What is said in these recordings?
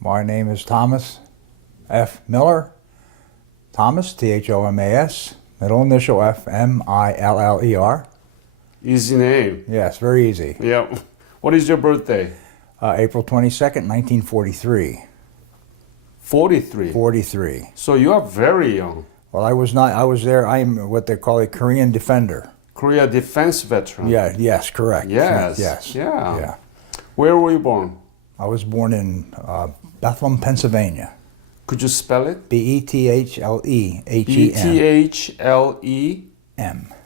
My name is Thomas F. Miller. Thomas, Thomas, middle initial F, Miller. Easy name. Yes, very easy. Yeah. What is your birthday? April 22nd, 1943. 43. 43. So you are very young. Well, I was not, I was there, I'm what they call a Korean defender. Korea defense veteran. Yeah, yes, correct. Yes. Yes. Yeah. Yeah. Where were you born? I was born in Bethlehem, Pennsylvania. Could you spell it? Bethlehem.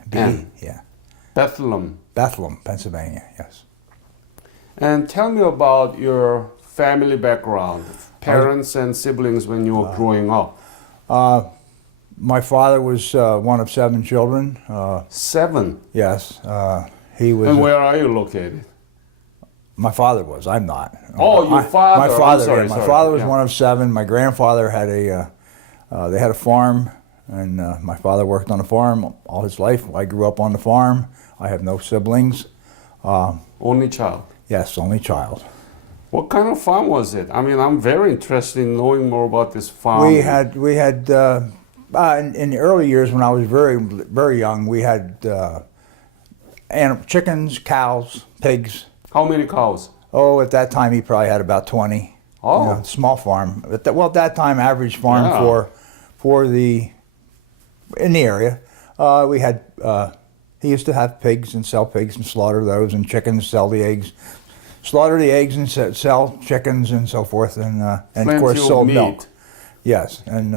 Bthlem. Yeah. Bethlehem. Bethlehem, Pennsylvania, yes. And tell me about your family background, parents and siblings when you were growing up. My father was one of 7 children. 7. Yes, he was. And where are you located? My father was. I'm not. Oh, your father. My father. I'm sorry, my sorry. father was Yeah. one of 7. My grandfather had a. They had a farm, and my father worked on the farm all his life. I grew up on the farm. I have no siblings. Only child. Yes, only child. What kind of farm was it? I mean, I'm very interested in knowing more about this farm. We had in the early years when I was very young, we had chickens, cows, pigs. How many cows? Oh, at that time he probably had about 20. Oh. You know, small farm. At that time, average farm Yeah. for in the area. We had he used to have pigs and sell pigs and slaughter those, and chickens, sell the eggs, slaughter the eggs and sell chickens and so forth, and of Plenty course of sold meat. milk. Yes, and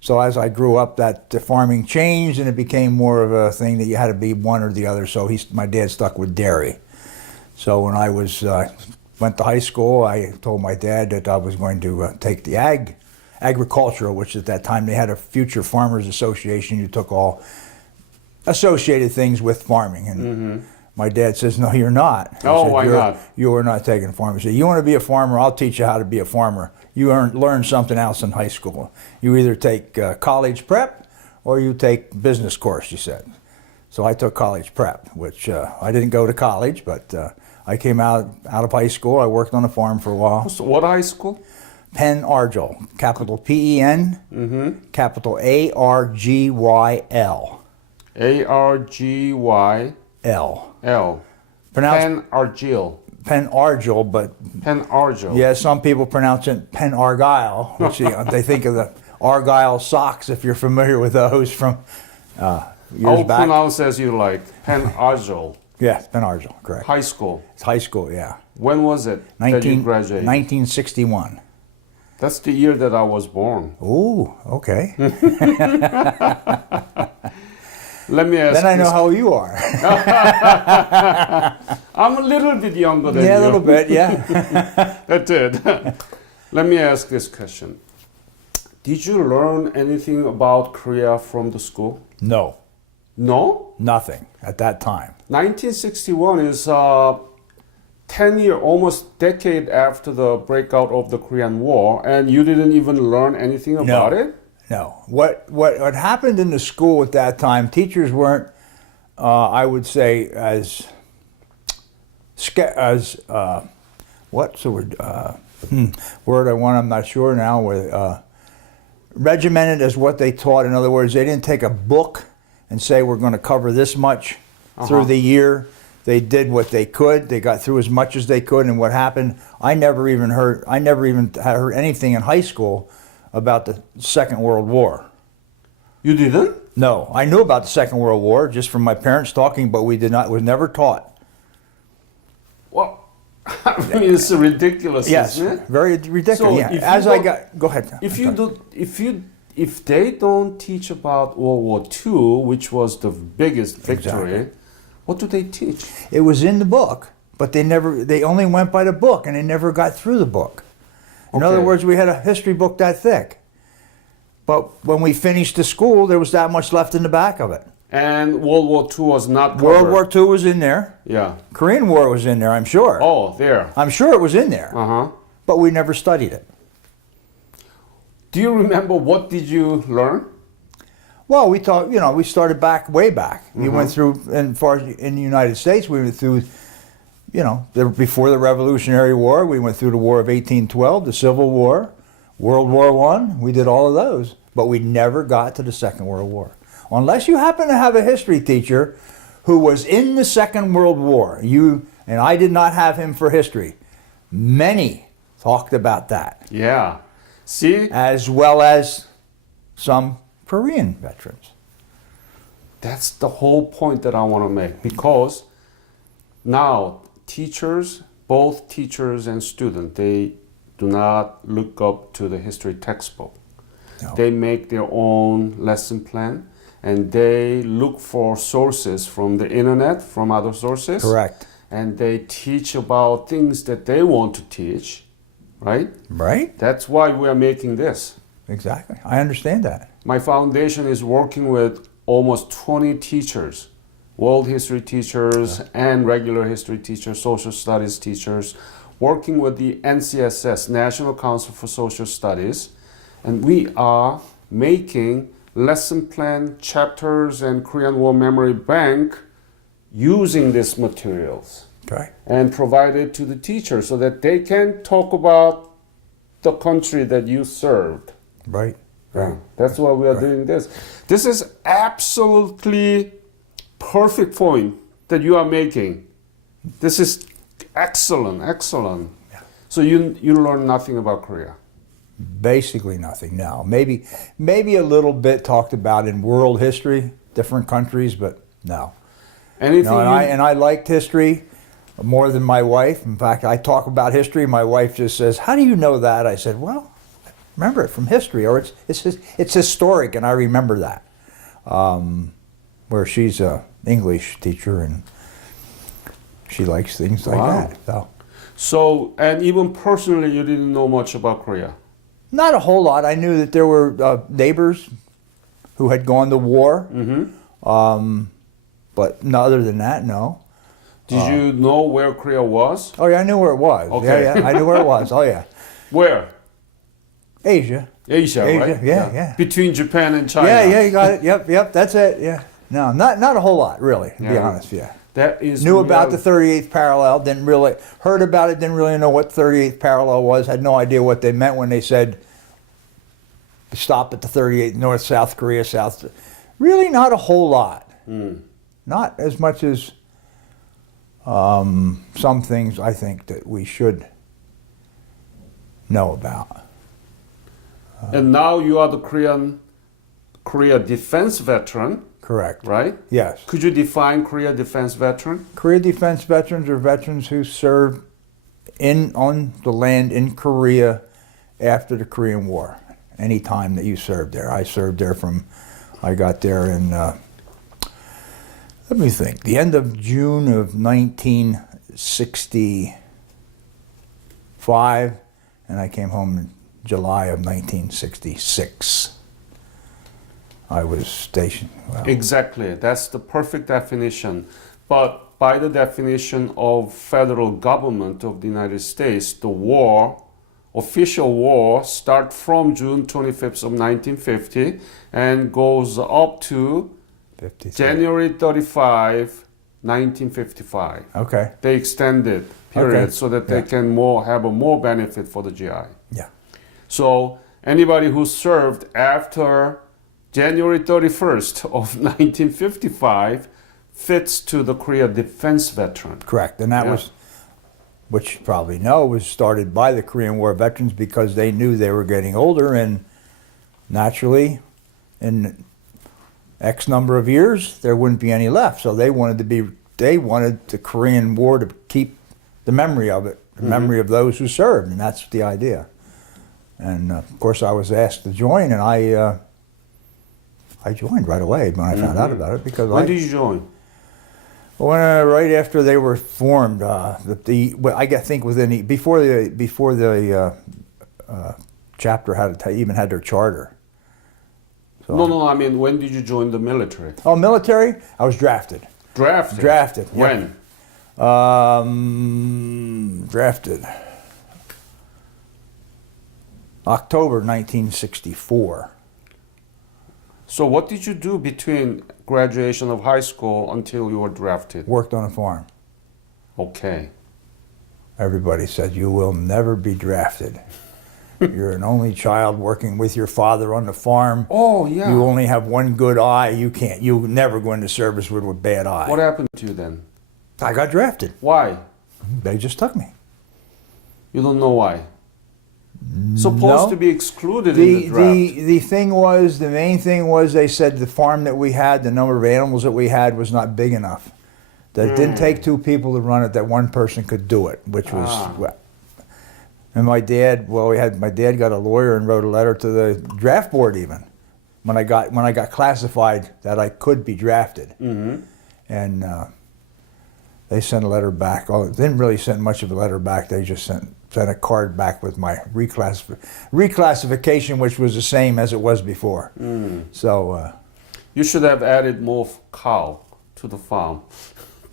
so as I grew up, the farming changed, and it became more of a thing that you had to be one or the other. So my dad stuck with dairy. So when I went to high school, I told my dad that I was going to take the agricultural, which at that time they had a Future Farmers Association. You took all associated things with farming, and my dad says, "No, you're not." He Oh, said, why not? You are not taking farming. He said, "You want to be a farmer? I'll teach you how to be a farmer. You learn something else in high school. You either take college prep or you take business course," he said. So I took college prep, which I didn't go to college, but I came out of high school. I worked on a farm for a while. So what high school? Penn Argyl, capital P-E-N, capital A-R-G-Y-L. A-R-G-Y-L. L. Pronounced Penn Argyl. Penn Argyl, but Penn Argyl. yeah, some people pronounce it Penn Argyle, which they think of the Argyle socks, if you're familiar with those from years I'll back. pronounce as you like. Penn Argyl. Yeah, Penn Argyl, correct. High school. It's high school, yeah. When was it that you graduated? 1961. That's the year that I was born. Ooh, okay. Let me ask Then I know this. how old you are. I'm a little bit younger than you. Yeah, a little bit, yeah. That's it. Let me ask this question. Did you learn anything about Korea from the school? No, No? nothing at that time. 1961 is 10-year, almost decade after the breakout of the Korean War, and you didn't even learn anything about it? No. What happened in the school at that time, teachers weren't, I would say, what's the word? Word I want, I'm not sure now, regimented as what they taught. In other words, they didn't take a book and say we're going to cover this much through the year. They did what they could. They got through as much as they could. And what happened, I never even heard anything in high school about the Second World War. You didn't? No, I knew about the Second World War just from my parents talking, but it was never taught. Well, I mean, it's ridiculous, Yes, isn't it? very ridiculous. So yeah. if As you I don't- got, go ahead. If they don't teach about World War II, which was the biggest victory, Exactly. what do they teach? It was in the book, but they only went by the book, and they never got through the book. In other Okay. words, we had a history book that thick. But when we finished the school, there was that much left in the back of it. And World War II was not covered. World War II was in there. Yeah. Korean War was in there, I'm sure. Oh, there. I'm sure it was in there, Uh-huh. but we never studied it. Do you remember what did you learn? Well, we started way back. We went through, in the United States, we went through you know, before the Revolutionary War, we went through the War of 1812, the Civil War, World War I. We did all of those, but we never got to the Second World War. Unless you happen to have a history teacher who was in the Second World War. And I did not have him for history. Many talked about that, Yeah. See, as well as some Korean veterans. that's the whole point that I want to make, because now teachers, both teachers and students, they do not look up to the history textbook. No. They make their own lesson plan, and they look for sources from the internet, from other sources. Correct. And they teach about things that they want to teach, right? Right? That's why we are making this. Exactly. I understand that. My foundation is working with almost 20 teachers, world history teachers and regular history teachers, social studies teachers, working with the NCSS, National Council for Social Studies, and we are making lesson plan chapters and Korean War Memory Bank using these materials Okay. and provide it to the teachers so that they can talk about the country that you served. Right. Yeah, that's why we are Right. doing this. This is absolutely perfect point that you are making. This is excellent, excellent. Yeah. So you learn nothing about Korea. Basically nothing. No. Maybe a little bit talked about in world history, different countries, but no. Anything No, you, and I liked history more than my wife. In fact, I talk about history. My wife just says, "How do you know that?" I said, "Well, I remember it from history, or it's historic, and I remember that." Where she's a English teacher, and she likes things like Wow. that. So, so, and even personally, you didn't know much about Korea. not a whole lot. I knew that there were neighbors who had gone to war, but no, other than that, no. Did you know where Korea was? Oh yeah, I knew where it was. Okay. Yeah, I knew where it was. Oh yeah, Where? Asia. Asia, Asia, right? yeah, yeah. Between Japan and China. Yeah, you got it. Yep, that's it. Yeah. No, not a whole lot, really, to be Yeah. honest. Yeah. That is Knew about real- the 38th parallel. Didn't really heard about it. Didn't really know what 38th parallel was. Had no idea what they meant when they said stop at the 38th North, South Korea, South. Really, not a whole lot. Not as much as some things I think that we should know about. And now you are the Korea defense veteran, Correct. right? Yes. Could you define Korea defense veteran? Korea defense veterans are veterans who served on the land in Korea after the Korean War. Any time that you served there. I served there I got there in, let me think, the end of June of 1965, and I came home in July of 1966. I was stationed. Well, Exactly. That's the perfect definition. But by the definition of federal government of the United States, the war, official war, start from June 25th of 1950 and goes up to 53. January 35, 1955. Okay. They extended period Okay. so that they Yeah. can have a more benefit for the GI. Yeah. So anybody who served after January 31st of 1955 fits to the Korea defense veteran. Correct. And that Yeah. was, which you probably know, was started by the Korean War veterans because they knew they were getting older, and naturally, in X number of years, there wouldn't be any left. So they wanted the Korean War to keep the memory of it, the memory of those who served, and that's the idea. And of course, I was asked to join, and I joined right away when I found out about it because When did you join? right after they were formed, I think before the chapter even had their charter. So, No, I mean, when did you join the military? Oh, military? I was drafted. Drafted. Yeah. When? Drafted. October 1964. So what did you do between graduation of high school until you were drafted? Worked on a farm. Okay. everybody said, "You will never be drafted. You're an only child working with your father on the farm. Oh, yeah. You only have one good eye. You never go into service with a bad eye." What happened to you then? I got drafted. Why? They just took me. You don't know why? Supposed No. to be excluded in the draft. The main thing was they said the farm that we had, the number of animals that we had was not big enough. That it didn't take two people to run it, that one person could do it, which was, and my dad, my dad got a lawyer and wrote a letter to the draft board even, when I got classified that I could be drafted. And they sent a letter back. Oh, they didn't really send much of a letter back. They just sent a card back with my reclassification, which was the same as it was before. So You should have added more cow to the farm.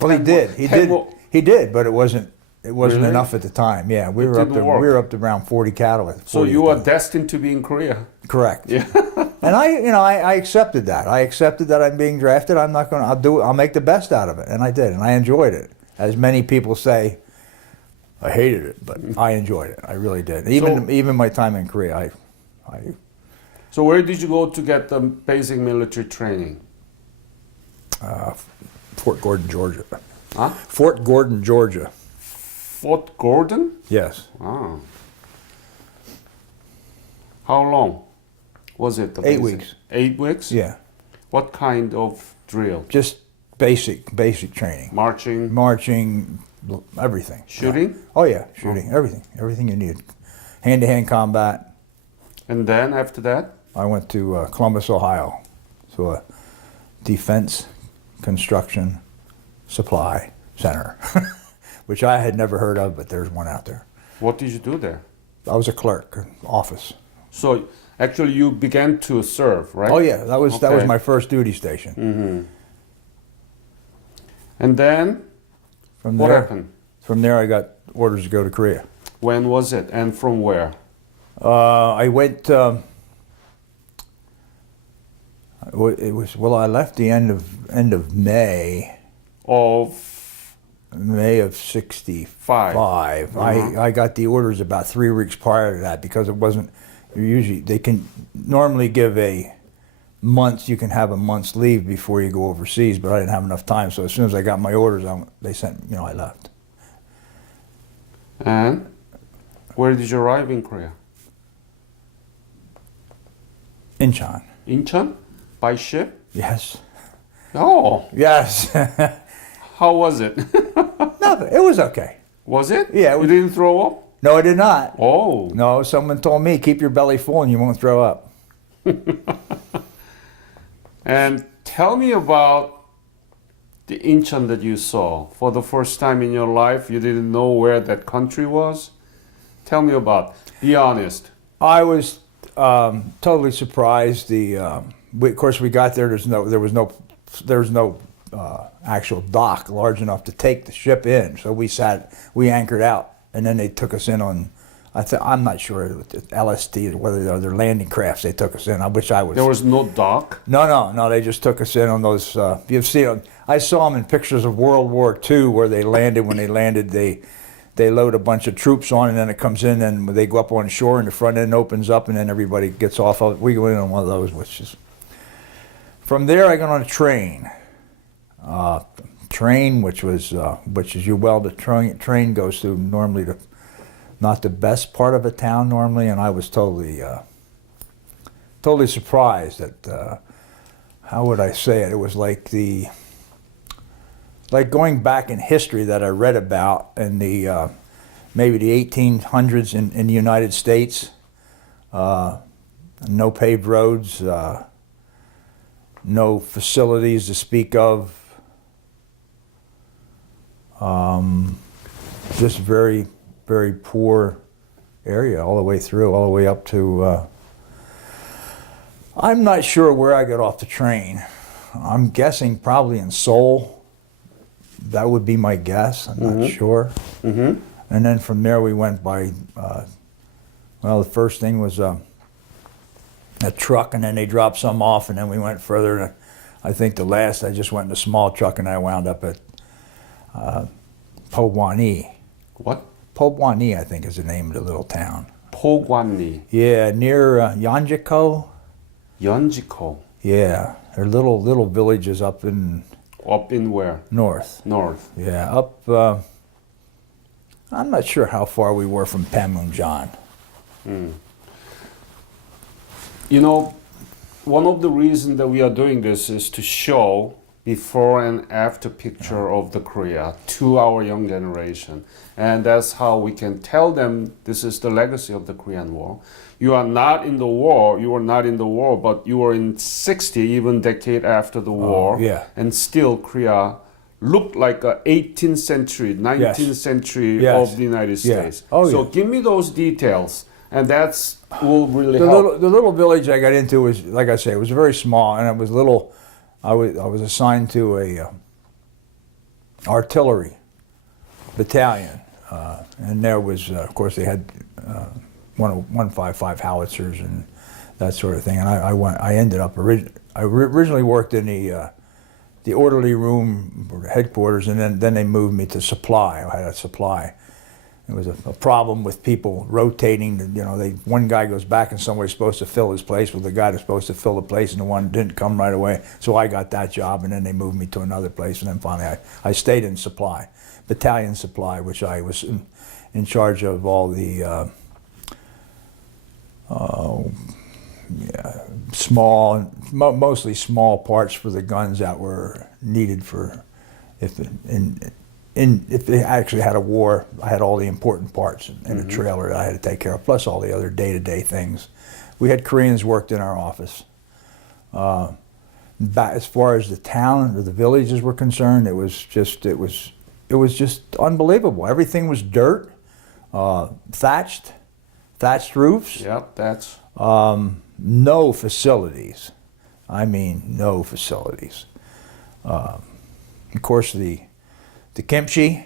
well, he did. He did, but it wasn't Really? enough at the time. Yeah, we It were up didn't to work. around 40 cattle. So you are destined to be in Korea. correct. Yeah. And I accepted that. I accepted that I'm being drafted. I'm not going to. I'll make the best out of it, and I did, and I enjoyed it. As many people say, I hated it, but I enjoyed it. I really did. Even my time in Korea, So where did you go to get the basic military training? Fort Gordon, Georgia. Huh? Fort Gordon, Georgia. Fort Gordon? Yes. Ah. How long was it? The 8 basic? weeks. 8 weeks? Yeah. What kind of drill? Just basic training. Marching, Everything. shooting? Oh yeah, shooting, everything you need. Hand-to-hand combat. And then after that? I went to Columbus, Ohio, so a defense construction supply center, which I had never heard of, but there's one out there. What did you do there? I was a clerk, office. So actually you began to serve, right? Oh yeah, that was Okay. my first duty station. And then From what there, happened? From there, I got orders to go to Korea. When was it and from where? I went. I left the end of May. Of May of '65. I got the orders about 3 weeks prior to that because it wasn't. They can normally give a month. You can have a month's leave before you go overseas, but I didn't have enough time. So as soon as I got my orders, they sent. I left. And where did you arrive in Korea? Incheon. Incheon? By ship? Yes. Oh, Yes. how was it? No, it was okay. Was it? Yeah, it was- You didn't throw up? No, I did not. Oh. No, someone told me keep your belly full and you won't throw up. And tell me about the Incheon that you saw. For the first time in your life, you didn't know where that country was. Tell me about. Be honest. I was totally surprised. Of course, we got there. There was no actual dock large enough to take the ship in. So we anchored out, and then they took us in on. I'm not sure with the LST or whether they're landing crafts. They took us in. I wish I was. There was no dock. No. They just took us in on those. You've seen. I saw them in pictures of World War II where they landed. When they landed, they load a bunch of troops on, and then it comes in, and they go up on shore, and the front end opens up, and then everybody gets off of it. We go in on one of those, which is. From there, I got on a train. Which is the train goes through normally not the best part of a town normally, and I was totally surprised at how would I say it? It was like going back in history that I read about in the maybe the 1800s in the United States. No paved roads, no facilities to speak of. Just very, very poor area all the way through, all the way up to. I'm not sure where I got off the train. I'm guessing probably in Seoul. That would be my guess. I'm not sure. Mm-hmm. And then from there we went by. The first thing was a truck, and then they dropped some off, and then we went further. I think the last I just went in a small truck, and I wound up at Po Wani. What? Pobwani, I think is the name of the little town. Pogwanni, Yeah, near Yonjiko. Yeonjiko. Yeah, they're little villages up in Up in where? north. North. Yeah, up. I'm not sure how far we were from Panmunjom. You know, one of the reasons that we are doing this is to show before and after picture of the Korea to our young generation. And that's how we can tell them this is the legacy of the Korean War. You are not in the war, you were not in the war, but you were in 60, even decade after the war. yeah. And still Korea looked like a 18th century, 19th century Yes. of the United Yeah. States. Oh, so yeah. give me those details. And that's will really The help. little village I got into was, like I say, it was very small, and it was little. I was assigned to a artillery battalion, and there was, of course, they had 155 howitzers and that sort of thing. And I ended up I originally worked in the orderly room headquarters, and then they moved me to supply. I had a supply. There was a problem with people rotating. You know, one guy goes back and somebody's supposed to fill his place with the guy that's supposed to fill the place, and the one didn't come right away. So I got that job, and then they moved me to another place, and then finally I stayed in supply, battalion supply, which I was in charge of all the mostly small parts for the guns that were needed for if they actually had a war. I had all the important parts in a trailer that I had to take care of, plus all the other day-to-day things. We had Koreans worked in our office. As far as the town or the villages were concerned, it was just unbelievable. Everything was dirt, thatched roofs. Yep, that's No facilities. I mean, no facilities. Of course, the kimchi,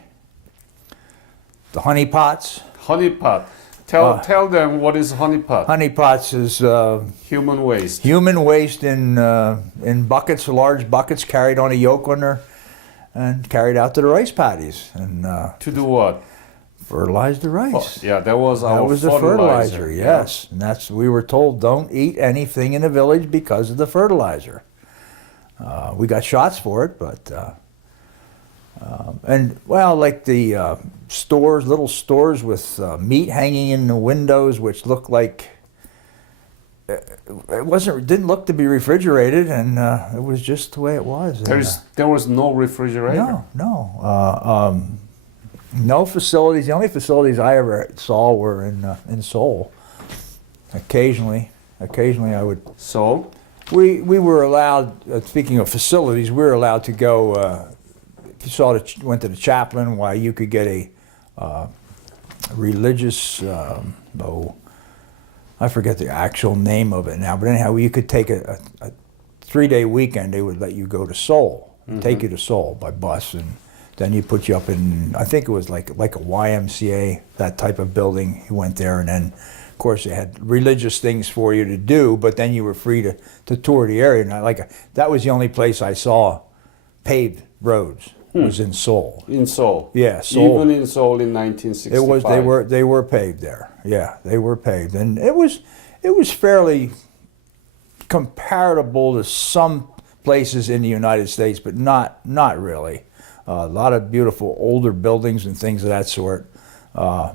the honey pots. honey pot. Tell them what is honey pot. Honey pots is Human waste. human waste in buckets, large buckets, carried on a yoke and carried out to the rice paddies and To do what? fertilize the rice. Yeah, that was our That was the fertilizer, yes. And we were told, don't eat anything in the village because of the fertilizer. We got shots for it, but, like the stores, little stores with meat hanging in the windows, which looked like, didn't look to be refrigerated, and it was just the way it was. There was no refrigerator. No facilities. The only facilities I ever saw were in Seoul. Occasionally I would. So We were allowed. Speaking of facilities, we were allowed to go. If you went to the chaplain, why you could get a religious. I forget the actual name of it now, but anyhow, you could take a 3-day weekend. They would let you go to Seoul, take you to Seoul by bus, and then you put you up in, I think it was like a YMCA, that type of building. You went there, and then, of course, they had religious things for you to do, but then you were free to tour the area. And that was the only place I saw paved roads, was in Seoul. in Seoul. Yeah, Seoul. Even in Seoul in 1965. It was they were paved there. Yeah, they were paved, and it was fairly comparable to some places in the United States, but not really. A lot of beautiful older buildings and things of that sort. But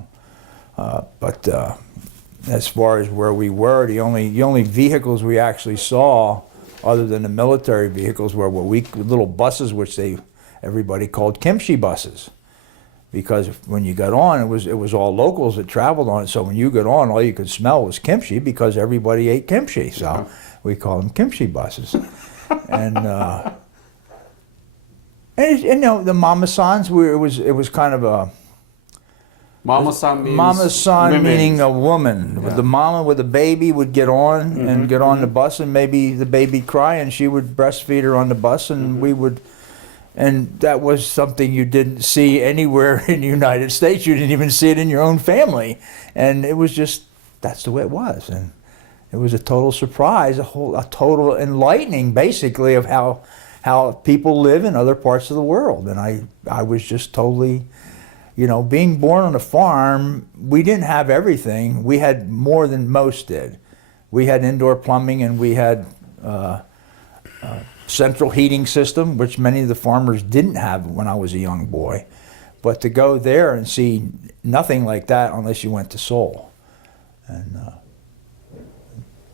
as far as where we were, the only vehicles we actually saw, other than the military vehicles, were little buses, which everybody called kimchi buses, because when you got on, it was all locals that traveled on it. So when you got on, all you could smell was kimchi because everybody ate kimchi. So we called them kimchi buses, and the mama-sans, it was kind of a Mama-san means mama-san, women. meaning a woman. Yeah. The mama with the baby would get on and get on the bus, and maybe the baby cry, and she would breastfeed her on the bus, and and that was something you didn't see anywhere in the United States. You didn't even see it in your own family, and it was just, that's the way it was. And it was a total surprise, a total enlightening, basically, of how people live in other parts of the world. And I was just totally, being born on a farm, we didn't have everything. We had more than most did. We had indoor plumbing, and we had central heating system, which many of the farmers didn't have when I was a young boy. But to go there and see nothing like that unless you went to Seoul. And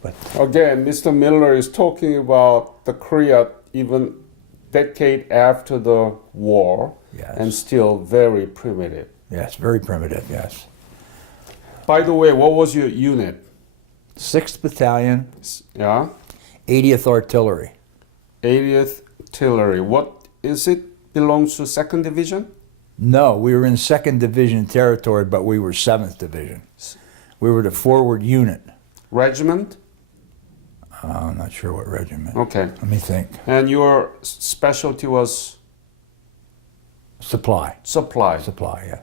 but Again, Mr. Miller is talking about the Korea even decade after the war, Yes. and still very primitive. yes, very primitive. Yes, By the way, what was your unit? 6th Battalion, Yeah, 80th Artillery. 80th Artillery. What is it? Belongs to 2nd Division? No, we were in 2nd Division territory, but we were 7th Division. We were the forward unit. Regiment? I'm not sure what regiment. Okay. Let me think. And your specialty was Supply. supply. Supply, yeah.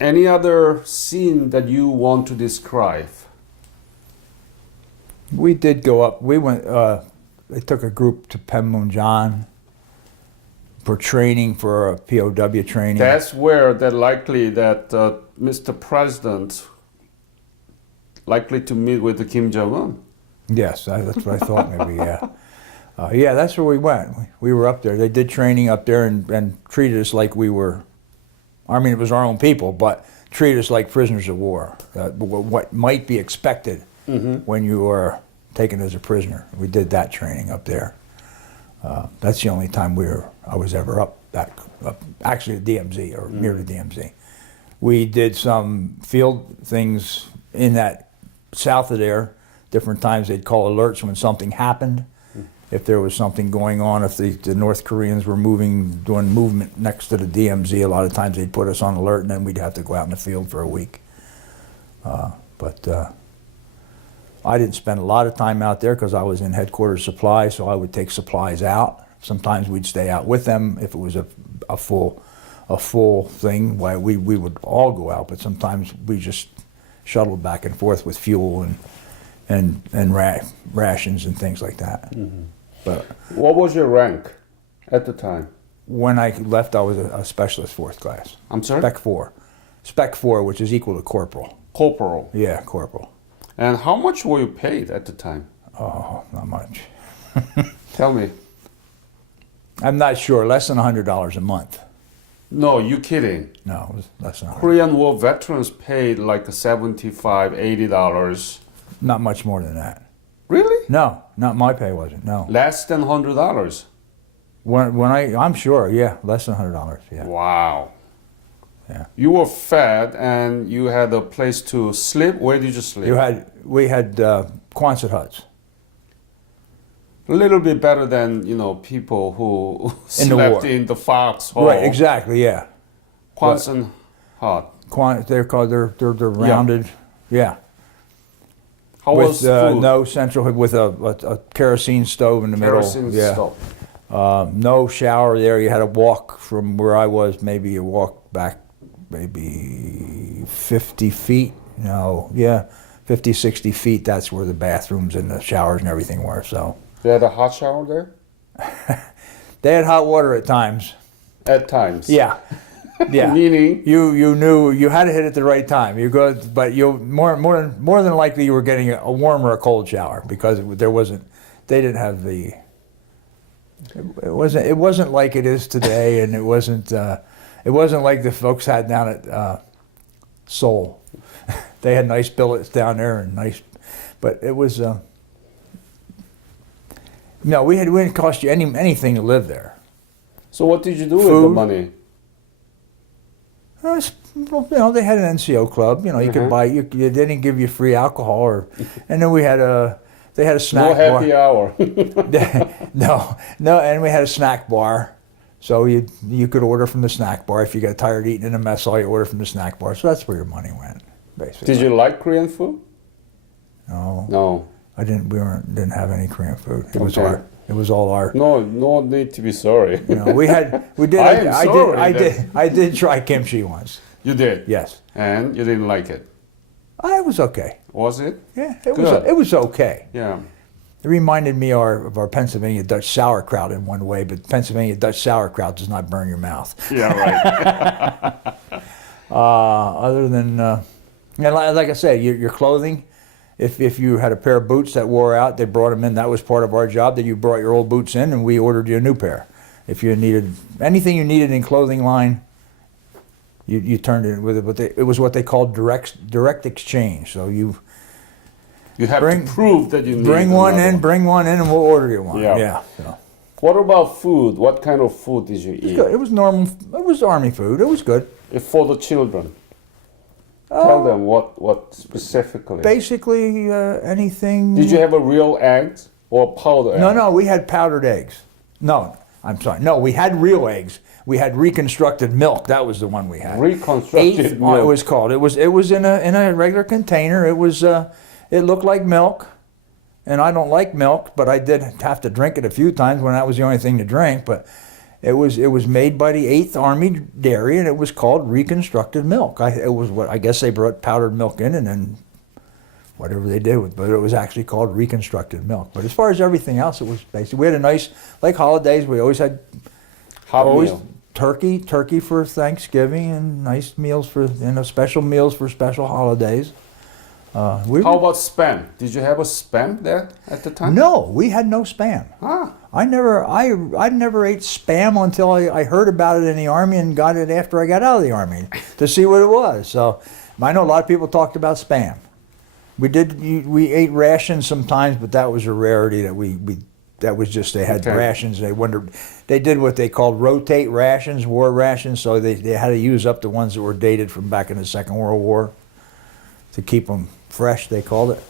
Any other scene that you want to describe? We did go up. We went. They took a group to Panmunjom for training, for a POW training. That's where that likely that Mr. President likely to meet with the Kim Jong Un. Yes, that's what I thought. Maybe, yeah. Yeah, that's where we went. We were up there. They did training up there and treated us like we were. I mean, it was our own people, but treated us like prisoners of war. What might be expected when you are taken as a prisoner. We did that training up there. That's the only time I was ever up actually at DMZ or near the DMZ. We did some field things in that south of there. Different times they'd call alerts when something happened. If there was something going on, if the North Koreans were doing movement next to the DMZ, a lot of times they'd put us on alert, and then we'd have to go out in the field for a week. But I didn't spend a lot of time out there because I was in headquarters supply, so I would take supplies out. Sometimes we'd stay out with them if it was a full thing. Why we would all go out, but sometimes we just shuttled back and forth with fuel and rations and things like that. But What was your rank at the time? when I left, I was a specialist 4th class. I'm sorry? Spec 4. Spec 4, which is equal to corporal. Corporal. Yeah, corporal. And how much were you paid at the time? Oh, not much. Tell me. I'm not sure. Less than $100 a month. No, you kidding. No, it was less than 100. Korean War veterans paid like $75, $80. Not much more than that. Really? No, not my pay wasn't. No. Less than $100. I'm sure. Yeah, less than $100. Yeah. Wow. Yeah. You were fed and you had a place to sleep. Where did you sleep? We had Quonset huts. A little bit better than people who In the slept war. in the foxhole. Right. Exactly. Yeah. Quonset hut. They're called. They're rounded. Yeah. How was With food? no central, with a kerosene stove in the Kerosene middle. Yeah. stove. No shower there. You had to walk from where I was. Maybe you walk back maybe 50 feet. No, yeah, 50, 60 feet. That's where the bathrooms and the showers and everything were. So They had a hot shower there? they had hot water at times. At times. Yeah, yeah. Meaning? You knew you had to hit it the right time. You go, but you more than likely you were getting a warm or a cold shower because there wasn't. They didn't have the. It wasn't like it is today, and it wasn't like the folks had down at Seoul. They had nice billets down there and nice, but it was. No, we didn't cost you anything to live there. So what did you do with the Food? money? They had an NCO club. You could buy. They didn't give you free alcohol, and then they had a snack No bar. happy hour. No, and we had a snack bar, so you could order from the snack bar if you got tired eating in a mess hall. You order from the snack bar, so that's where your money went, basically. Did you like Korean food? No, No. I didn't. Didn't have any Korean food. It was Okay. It was all our. No need to be sorry. We did. I am sorry I did try kimchi once. You did? Yes, And you didn't like it? it was okay. Was it? Yeah, Good. it was okay. Yeah. It reminded me of our Pennsylvania Dutch sauerkraut in one way, but Pennsylvania Dutch sauerkraut does not burn your mouth. Yeah, right. Other than, like I said, your clothing, if you had a pair of boots that wore out, they brought them in. That was part of our job, that you brought your old boots in and we ordered you a new pair. If you needed anything you needed in clothing line, you turned it with it. But it was what they called direct exchange. So you have to prove that you need bring one in, and we'll order you one. Yeah. So. What about food? What kind of food did you eat? It was normal. It was Army food. It was good. For the children. Tell them what specifically. Basically, anything. Did you have a real eggs or powdered eggs? No, we had powdered eggs. No, I'm sorry. No, we had real eggs. We had reconstructed milk. That was the one we had. Reconstructed milk. It was called. It was in a regular container. It was. It looked like milk, and I don't like milk, but I did have to drink it a few times when that was the only thing to drink. But it was made by the 8th Army Dairy, and it was called reconstructed milk. I guess they brought powdered milk in, and then whatever they did with, but it was actually called reconstructed milk. But as far as everything else, it was basically, we had a nice, like holidays, we always had turkey for Thanksgiving, and nice meals for, special meals for special holidays. How about Spam? Did you have a Spam there at the time? No, we had no Spam. I never ate Spam until I heard about it in the Army and got it after I got out of the Army to see what it was. So I know a lot of people talked about Spam. We ate rations sometimes, but that was a rarity that was just, they had rations. They did what they called rotate rations, war rations, so they had to use up the ones that were dated from back in the Second World War to keep them fresh, they called it.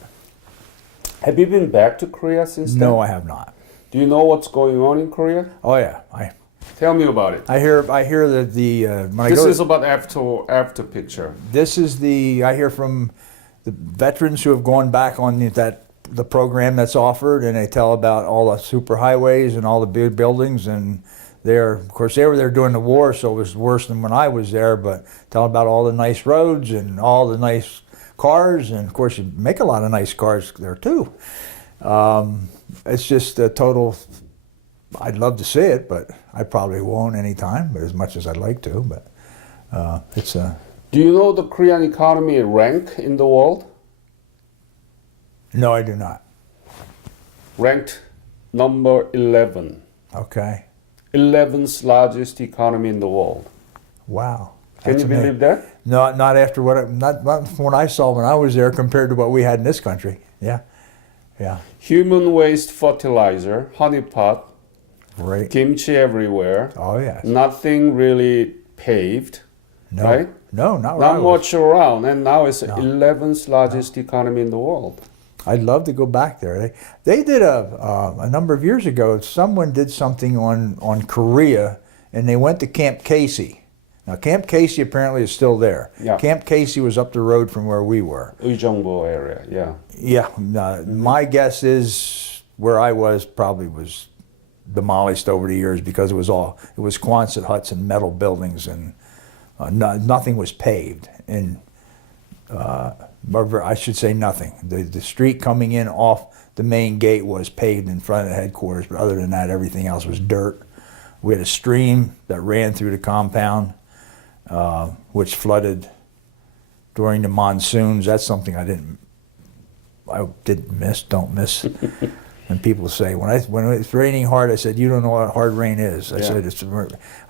Have you been back to Korea since then? No, I have not. Do you know what's going on in Korea? Oh yeah, Tell me about it. I hear that this is about after picture. This is I hear from the veterans who have gone back on the program that's offered, and they tell about all the superhighways and all the big buildings, and of course they were there during the war, so it was worse than when I was there, but tell about all the nice roads and all the nice cars, and of course you make a lot of nice cars there too. It's just a total, I'd love to see it, but I probably won't anytime, but as much as I'd like to, but it's a... Do you know the Korean economy rank in the world? No, I do not. Ranked number 11. Okay. 11th largest economy in the world. Wow. Can you believe that? No, not after not from what I saw when I was there compared to what we had in this country. Yeah. Human waste fertilizer, honeypot, right. Kimchi everywhere. Oh yes. Nothing really paved. No. Right? No, not much around, and now it's the 11th largest economy in the world. I'd love to go back there. They did a number of years ago. Someone did something on Korea, and they went to Camp Casey. Now Camp Casey apparently is still there. Yeah. Camp Casey was up the road from where we were. Uijeongbu area, yeah. Yeah. My guess is where I was probably was demolished over the years because it was Quonset huts and metal buildings, and nothing was paved. And I should say nothing. The street coming in off the main gate was paved in front of the headquarters, but other than that, everything else was dirt. We had a stream that ran through the compound, which flooded during the monsoons. That's something I don't miss. And people say, when it's raining hard, I said, you don't know what hard rain is. I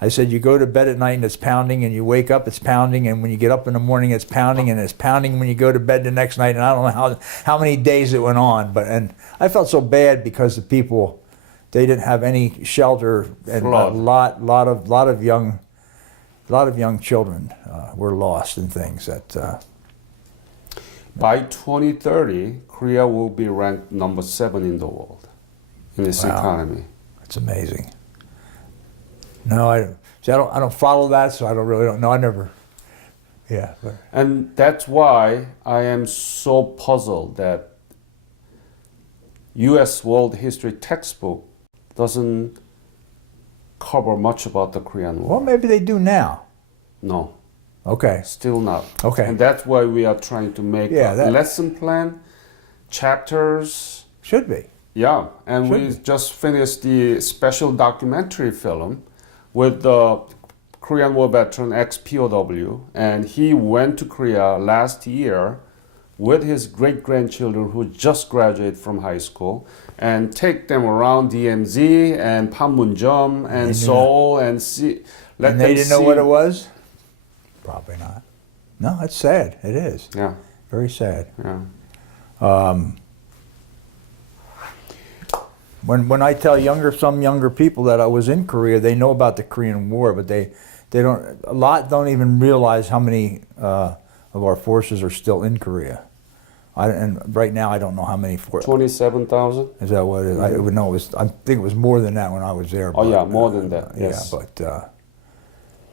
said, you go to bed at night and it's pounding, and you wake up, it's pounding, and when you get up in the morning, it's pounding, and it's pounding when you go to bed the next night. And I don't know how many days it went on, and I felt so bad because the people, they didn't have any shelter, and a lot of young children were lost in things that. By 2030, Korea will be ranked number 7 in the world in its economy. That's amazing. No, I don't follow that, so I don't know. I never. Yeah. But. And that's why I am so puzzled that U.S. world history textbook doesn't cover much about the Korean War. Well, maybe they do now. No. Okay. Still not. Okay. And that's why we are trying to make a lesson plan, chapters. Should be. Yeah, and Should we be. just finished the special documentary film with the Korean War veteran ex-POW, and he went to Korea last year with his great-grandchildren who just graduated from high school and take them around DMZ and Panmunjom and didn't Seoul and see. Let And they them didn't know what see- it was? Probably not. No, it's sad. It is. Yeah, Very sad. yeah. When I tell some younger people that I was in Korea, they know about the Korean War, but they don't. A lot don't even realize how many of our forces are still in Korea. And right now, I don't know how many. 27,000? Is that what it is? I would know. I think it was more than that when I was there. Oh, yeah, more than that, yes. Yeah,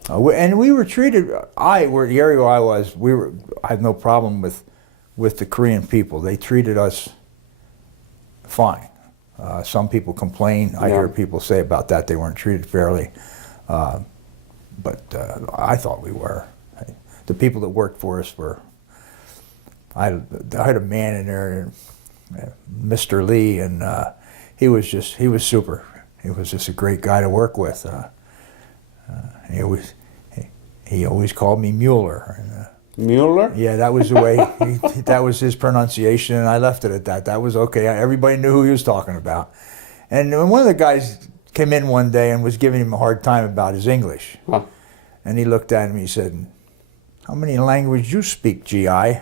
but and we were treated. Where the area where I was, I had no problem with the Korean people. They treated us fine. Some people complain. I Yeah. hear people say about that they weren't treated fairly, but I thought we were. The people that worked for us were. I had a man in there, Mr. Lee, and he was super. He was just a great guy to work with. He always called me Mueller. Mueller? Yeah, that was the way. That was his pronunciation, and I left it at that. That was okay. Everybody knew who he was talking about. And when one of the guys came in one day and was giving him a hard time about his English, Huh. and he looked at him and he said, "How many languages you speak, GI?"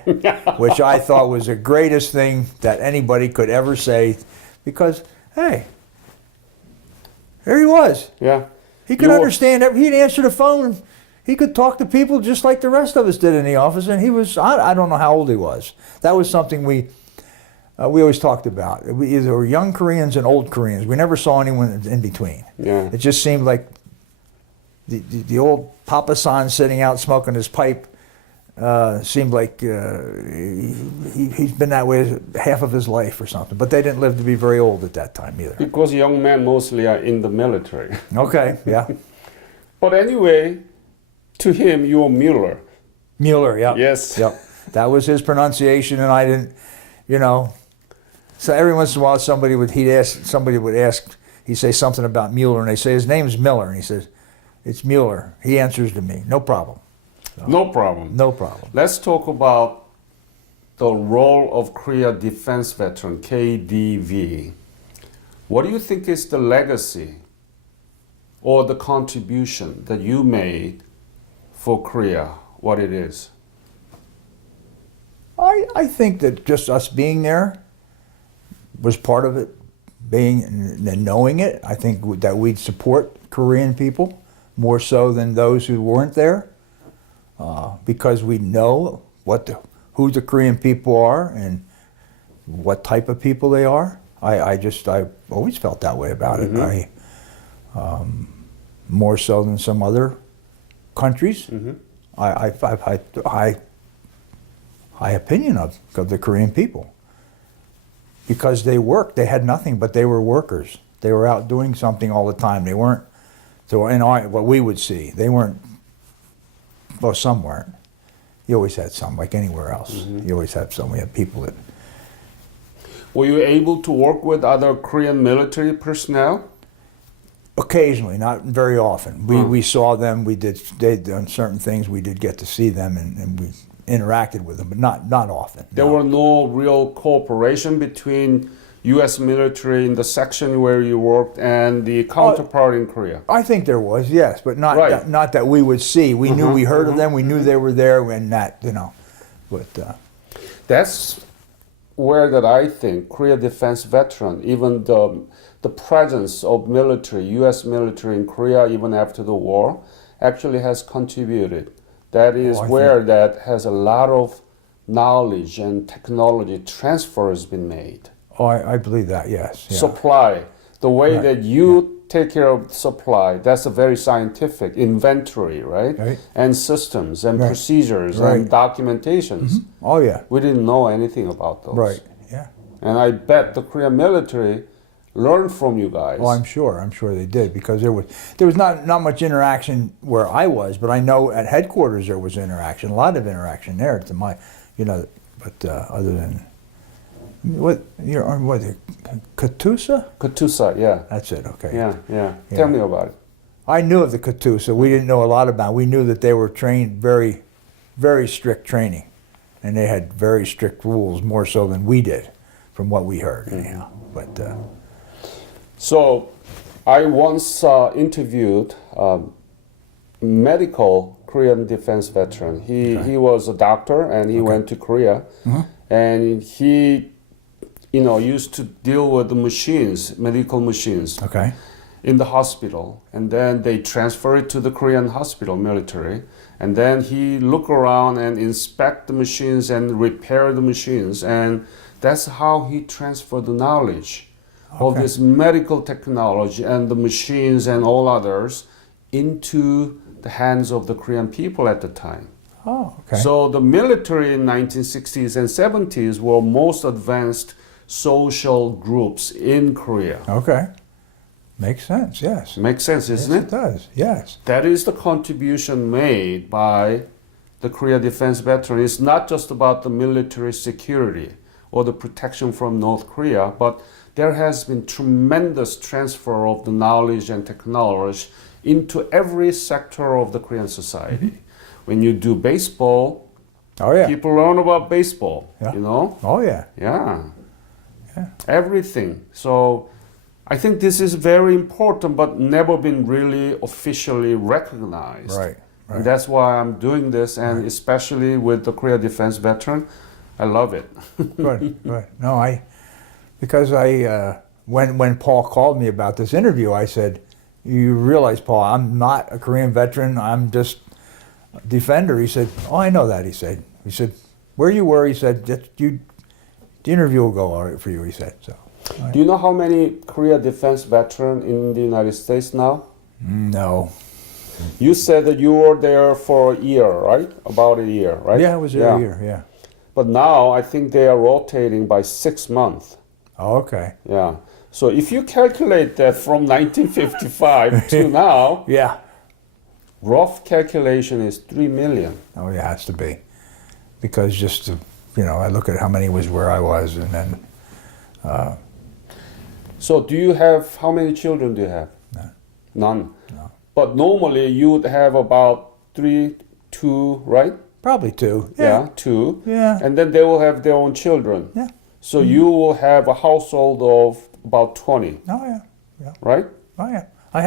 Which I thought was the greatest thing that anybody could ever say, because hey, there he was. Yeah. He could You- understand. He'd answer the phone. He could talk to people just like the rest of us did in the office. And he was, I don't know how old he was. That was something we always talked about. We either were young Koreans and old Koreans. We never saw anyone in between. Yeah. It just seemed like the old Papa San sitting out smoking his pipe seemed like he's been that way half of his life or something. But they didn't live to be very old at that time either. Because young men mostly are in the military. Okay, yeah. But anyway, to him, you're Mueller. Mueller, yeah. Yes. Yep. That was his pronunciation, and I didn't, So every once in a while, somebody would ask, he'd say something about Mueller, and they say his name's Miller, and he says, "It's Mueller." He answers to me, no problem. No problem. No problem. Let's talk about the role of Korea Defense Veteran, KDV. What do you think is the legacy or the contribution that you made for Korea, what it is? I think that just us being there was part of it, being and knowing it. I think that we'd support Korean people more so than those who weren't there, because we know who the Korean people are and what type of people they are. I always felt that way about it. More so than some other countries. I high opinion of the Korean people, because they worked. They had nothing, but they were workers. They were out doing something all the time. They weren't, so in what we would see, they weren't, well, some weren't. You always had some, like anywhere else. You always had some. We had people that, Were you able to work with other Korean military personnel? occasionally, not very often. We saw them, they'd done certain things, we did get to see them, and we interacted with them, but not often. There no. were no real cooperation between U.S. military in the section where you worked and the counterpart in Korea. I think there was, yes, but not Right. not that we would see. We knew, we heard of them, we knew they were there, and that, but That's where that I think Korea Defense Veteran, even the presence of military, U.S. military in Korea, even after the war, actually has contributed. That is I where that has a lot of knowledge and technology transfer has been made. oh, I believe that, yes. Yeah. Supply, the way Right. that you take care of supply, that's a very scientific inventory, right? Right. And systems and Right. procedures Right. and documentations. Oh, yeah, We didn't know anything about those. right, yeah. And I bet the Korean military learned from you guys. Oh, I'm sure they did, because there was not much interaction where I was, but I know at headquarters there was interaction, a lot of interaction there. To my, but other than What you're on? What? Katusha? Katusa, yeah. That's it. Okay. Yeah. Yeah. Tell me about it. I knew of the Katusha. We didn't know a lot about it. We knew that they were trained very, very strict training, and they had very strict rules, more so than we did, from what we heard. Anyhow, but So, I once interviewed medical Korean defense veteran. He was a doctor and he went to Korea, and he, used to deal with the machines, medical machines, okay. in the hospital, and then they transfer it to the Korean hospital military, and then he look around and inspect the machines and repair the machines, and that's how he transferred the knowledge of Okay. this medical technology and the machines and all others into the hands of the Korean people at the time. Oh, okay. So the military in 1960s and 70s were most advanced social groups in Korea. Okay. Makes sense. Yes. Makes sense, Yes, isn't it it? does. Yes. That is the contribution made by the Korea defense veteran. It's not just about the military security or the protection from North Korea, but there has been tremendous transfer of the knowledge and technology into every sector of the Korean society. When you do baseball, Oh yeah. people learn about baseball, Yeah. Oh yeah. Yeah. Yeah. Everything. So I think this is very important, but never been really officially recognized. Right. And Right. that's why I'm doing this, and especially with the Korea defense veteran, I love it. Good. Good. No, because when Paul called me about this interview, I said, "You realize, Paul, I'm not a Korean veteran. I'm just a defender." He said, "Oh, I know that." He said, "Where you were," he said, the interview will go all right for you." He said so. Do you know how many Korea defense veterans in the United States now? No. You said that you were there for a year, right? About a year, right? Yeah, I was there a year. Yeah. But now I think they are rotating by 6 months. Oh, okay. Yeah. So if you calculate that from 1955 to now, Yeah. rough calculation is 3 million. Oh, yeah, it has to be. Because just to, I look at how many was where I was, and then So do you have, how many children do you have? None. None. No. But normally you would have about 2, right? probably two. Yeah, 2. Yeah. And then they will have their own children. Yeah. So you will have a household of about 20, Oh, yeah. Yeah. right? Oh, yeah. I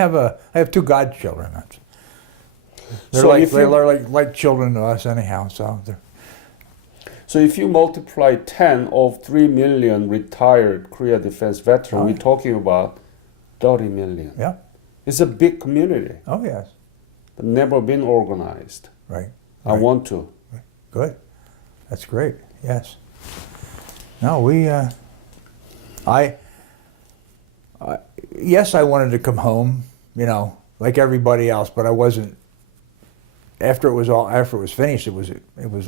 have 2 godchildren. They're So like if you- they're like children to us anyhow. So if you multiply 10 of 3 million retired Korea defense veterans, Oh, we're yeah. talking about 30 million. Yeah. It's a big community, Oh, yes. but never been organized. Right. I Right. want to. Good. That's great. Yes. No, yes, I wanted to come home, like everybody else, but I wasn't. After it was finished, it was.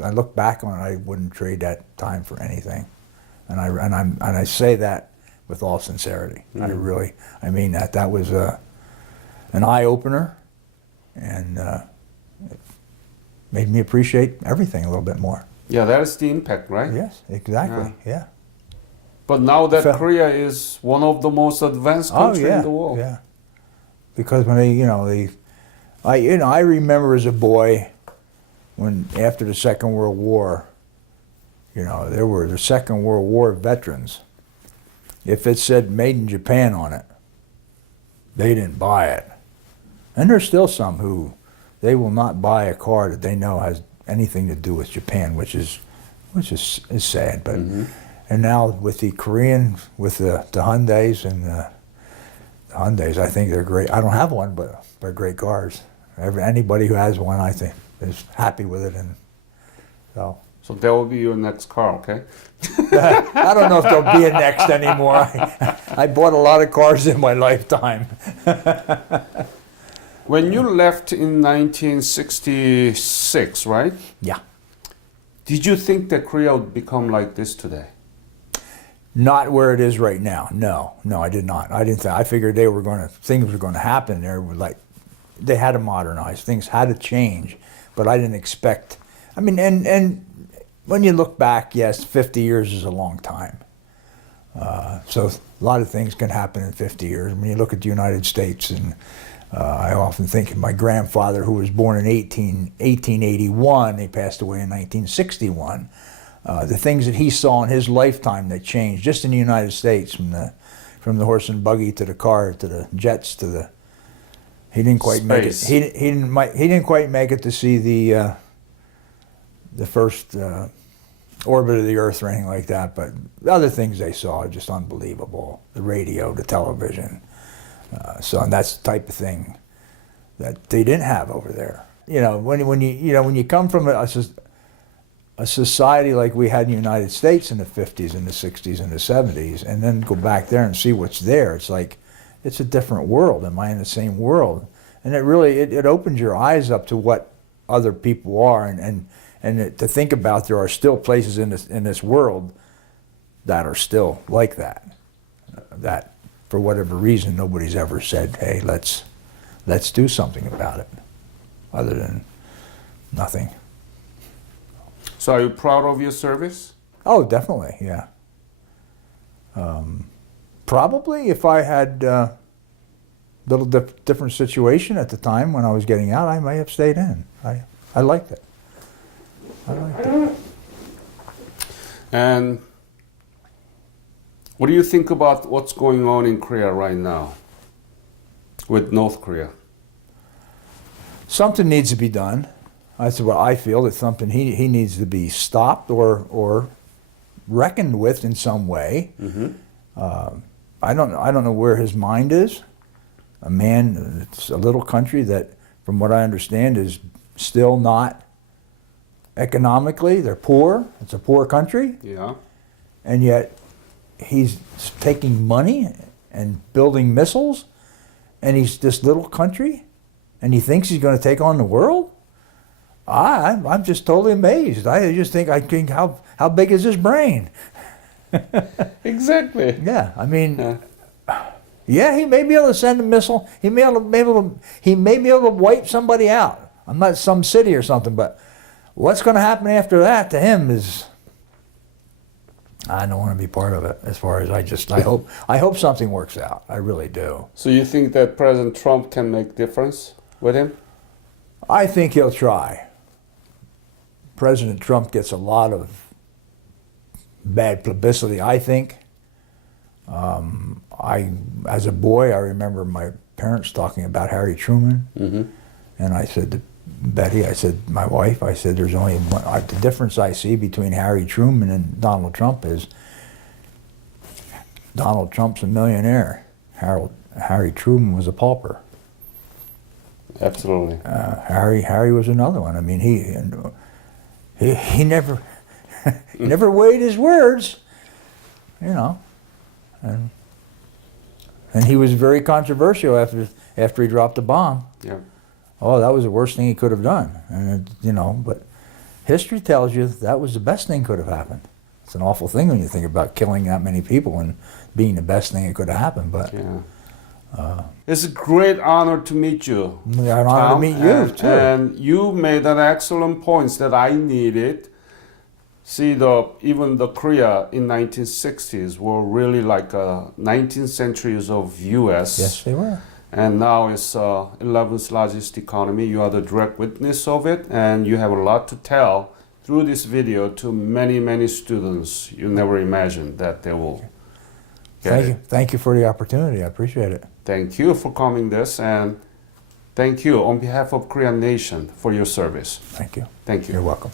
I look back on it, I wouldn't trade that time for anything, and I say that with all sincerity. I mean that. That was an eye opener, and it made me appreciate everything a little bit more. Yeah, that is the impact, right? Yes, exactly. Yeah. But now that Fel- Korea is one of the most advanced countries in the world. Yeah. Because when I remember as a boy, when after the Second World War, there were the Second World War veterans. If it said "Made in Japan" on it, they didn't buy it. And there's still some who they will not buy a car that they know has anything to do with Japan, which is sad. But and now with the Korean, with the Hyundais and the Hyundais, I think they're great. I don't have one, but they're great cars. Anybody who has one, I think, is happy with it, and so. So that will be your next car, okay? I don't know if there'll be a next anymore. I bought a lot of cars in my lifetime. When you left in 1966, right? Yeah. Did you think that Korea would become like this today? Not where it is right now. No, I did not. I didn't think. I figured things were going to happen there. They had to modernize. Things had to change, but I didn't expect. I mean, and when you look back, yes, 50 years is a long time, So a lot of things can happen in 50 years. When you look at the United States, and I often think of my grandfather, who was born in 1881, he passed away in 1961. The things that he saw in his lifetime that changed just in the United States, from the horse and buggy to the car to the jets to the, he didn't quite make it. Space. He didn't quite make it to see the first orbit of the Earth or anything like that. But the other things they saw are just unbelievable. The radio, the television. And that's the type of thing that they didn't have over there. You know, when you come from a society like we had in the United States in the 50s and the 60s and the 70s, and then go back there and see what's there, it's like, it's a different world. Am I in the same world? And it opens your eyes up to what other people are, and to think about there are still places in this world that are still like that. That for whatever reason nobody's ever said, hey, let's do something about it, other than nothing. So are you proud of your service? Oh, definitely, yeah. Probably if I had a little different situation at the time when I was getting out, I may have stayed in. I liked it. I liked it. And what do you think about what's going on in Korea right now with North Korea? Something needs to be done. That's what I feel. That something he needs to be stopped or reckoned with in some way. Mm-hmm. I don't know where his mind is. A man, it's a little country that, from what I understand, is still not economically. They're poor. It's a poor country. Yeah. And yet he's taking money and building missiles, and he's this little country, and he thinks he's going to take on the world. I'm just totally amazed. I think how big is his brain? Exactly. Yeah, I mean, yeah, he may be able to send a missile. He may be able to wipe somebody out. I'm not some city or something, but what's going to happen after that to him is, I don't want to be part of it. As far as I hope something works out. I really do. So you think that President Trump can make difference with him? I think he'll try. President Trump gets a lot of bad publicity, I think. As a boy, I remember my parents talking about Harry Truman, Mm-hmm. and I said to Betty, my wife, there's only one, the difference I see between Harry Truman and Donald Trump is Donald Trump's a millionaire. Harry Truman was a pauper. Absolutely. Harry was another one. I mean, he never he never weighed his words, you know, and he was very controversial after he dropped the bomb. Yeah. Oh, that was the worst thing he could have done, and but history tells you that was the best thing could have happened. It's an awful thing when you think about killing that many people and being the best thing that could have happened, but. Yeah. It's a great honor to meet you. An honor to meet you, too. And you made an excellent points that I needed. See, even the Korea in 1960s were really like 19th centuries of U.S. Yes, they were. And now it's 11th largest economy. You are the direct witness of it, and you have a lot to tell through this video to many, many students. You never imagined that they will. Thank you for the opportunity. I appreciate it. Thank you for coming this, and thank you on behalf of Korean Nation for your service. Thank you. Thank you. You're welcome.